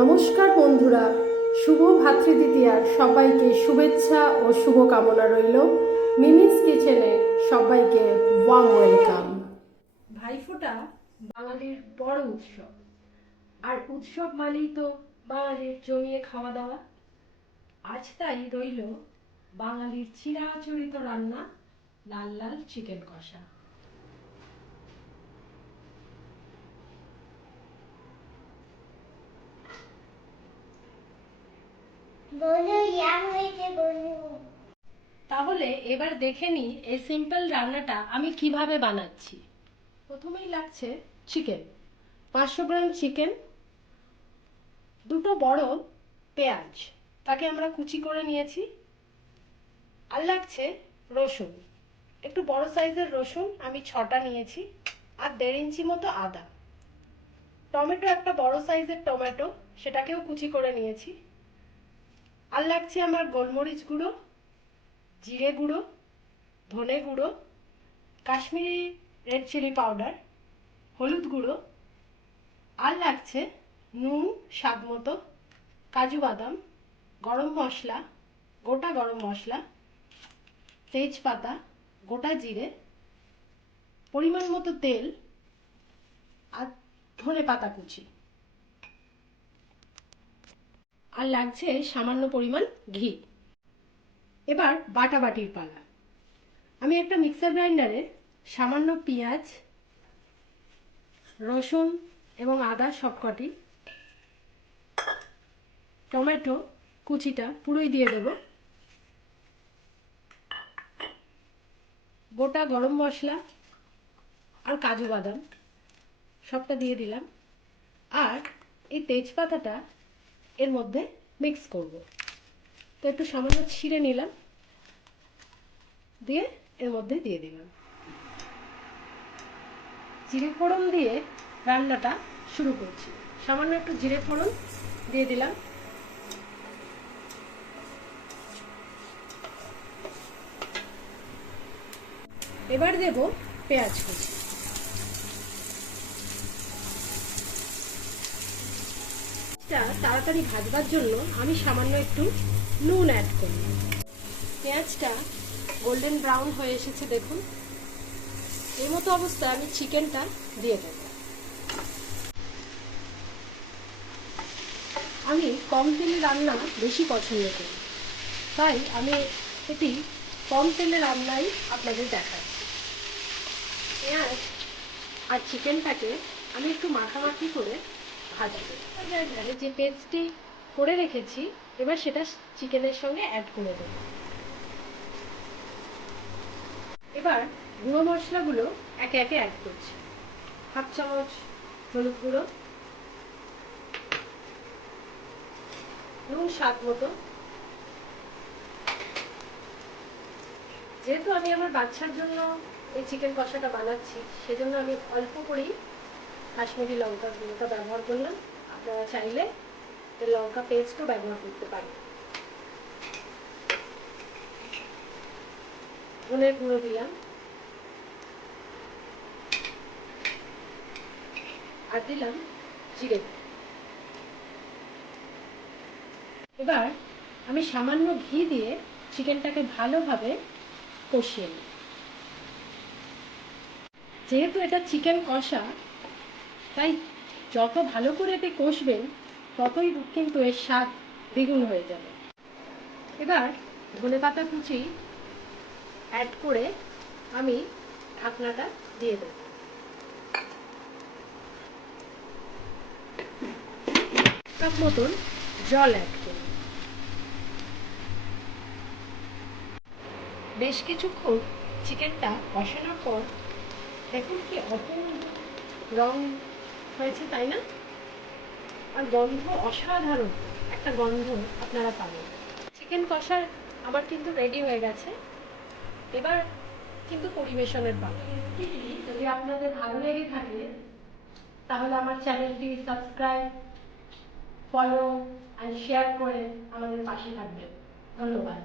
নমস্কার বন্ধুরা, শুভ ভাতৃদ্বিতীয়ার সবাইকে শুভেচ্ছা ও শুভকামনা রইল। মিমিস কিচেনে সবাইকে ওয়ার্ম ওয়েলকাম। ভাইফোঁটা বাঙালির বড় উৎসব, আর উৎসব মানেই তো বাঙালির জমিয়ে খাওয়া দাওয়া। আজ তাই রইল বাঙালির চিরাচরিত রান্না, লাল লাল চিকেন কষা। তাহলে এবার দেখে নিই এই সিম্পল রান্নাটা আমি কিভাবে বানাচ্ছি। প্রথমেই লাগছে চিকেন, 500 গ্রাম চিকেন, দুটো বড় পেঁয়াজ, তাকে আমরা কুচি করে নিয়েছি। আর লাগছে রসুন, একটু বড় সাইজের রসুন আমি 6টা নিয়েছি, আর 1.5 ইঞ্চি মতো আদা। টমেটো, একটা বড় সাইজের টমেটো, সেটাকেও কুচি করে নিয়েছি। আর লাগছে আমার গোলমরিচ গুঁড়ো, জিরে গুঁড়ো, ধনে গুঁড়ো, কাশ্মীরি রেড চিলি পাউডার, হলুদ গুঁড়ো। আর লাগছে নুন স্বাদ মতো, কাজু বাদাম, গরম মশলা, গোটা গরম মশলা, তেজপাতা, গোটা জিরে, পরিমাণ মতো তেল, আর ধনে পাতা কুচি। আর লাগছে সামান্য পরিমাণ ঘি। এবার বাটাবাটির পালা। আমি একটা মিক্সার গ্রাইন্ডারে সামান্য পেঁয়াজ, রসুন এবং আদা সবকটি, টমেটো কুচিটা পুরোই দিয়ে দেব, গোটা গরম মশলা আর কাজু বাদাম সবটা দিয়ে দিলাম। আর এই তেজপাতাটা এর মধ্যে মিক্স করব, তো একটু সামান্য ছিঁড়ে নিলাম, দিয়ে এর মধ্যে দিয়ে দিলাম। জিরে ফোড়ন দিয়ে রান্নাটা শুরু করছি। সামান্য একটু জিরে ফোড়ন দিয়ে দিলাম। এবার দেব পেঁয়াজ কুচি। তাড়াতাড়ি ভাজবার জন্য আমি সামান্য একটু নুন অ্যাড করি। পেঁয়াজটা গোল্ডেন ব্রাউন হয়ে এসেছে, দেখুন। এই মতো অবস্থায় আমি চিকেনটা দিয়ে দেব। আমি কম তেলে রান্না বেশি পছন্দ করি, তাই আমি এটি কম তেলে রান্নাই আপনাদের দেখাচ্ছি। পেঁয়াজ আর চিকেনটাকে আমি একটু মাখামাখি করে ভাজবো। যে পেস্টটি করে রেখেছি, এবার সেটা চিকেনের সঙ্গে অ্যাড করে দেবো। এবার গুঁড়ো মশলাগুলো একে একে অ্যাড করছি। 1/2 চামচ হলুদ গুঁড়ো, নুন স্বাদ মতো। যেহেতু আমি আমার বাচ্চার জন্য এই চিকেন কষাটা বানাচ্ছি, সেজন্য আমি অল্প করেই কাশ্মীরি লঙ্কার গুঁড়োটা ব্যবহার করলাম। আপনারা চাইলে লঙ্কা পেস্টও ব্যবহার করতে পারেন। ধনের গুঁড়ো দিলাম, আর দিলাম জিরে। এবার আমি সামান্য ঘি দিয়ে চিকেনটাকে ভালোভাবে কষিয়ে নিই। যেহেতু এটা চিকেন কষা, তাই যত ভালো করে এতে কষবেন, ততই কিন্তু এর স্বাদ দ্বিগুণ হয়ে যাবে। এবার ধনেপাতা কুচি অ্যাড করে আমি ঢাকনাটা দিয়ে দেব। কাপ মতন জল অ্যাড করি। বেশ কিছুক্ষণ চিকেনটা কষানোর পর দেখুন কি অপূর্ব রং হয়েছে, তাই না? আর গন্ধ অসাধারণ একটা গন্ধ আপনারা পাবেন। চিকেন কষা আমার কিন্তু রেডি হয়ে গেছে। এবার কিন্তু পরিবেশনের পালা। যদি আপনাদের ভালো লেগে থাকে, তাহলে আমার চ্যানেলটি সাবস্ক্রাইব, ফলো অ্যান্ড শেয়ার করে আমাদের পাশে থাকবেন। ধন্যবাদ।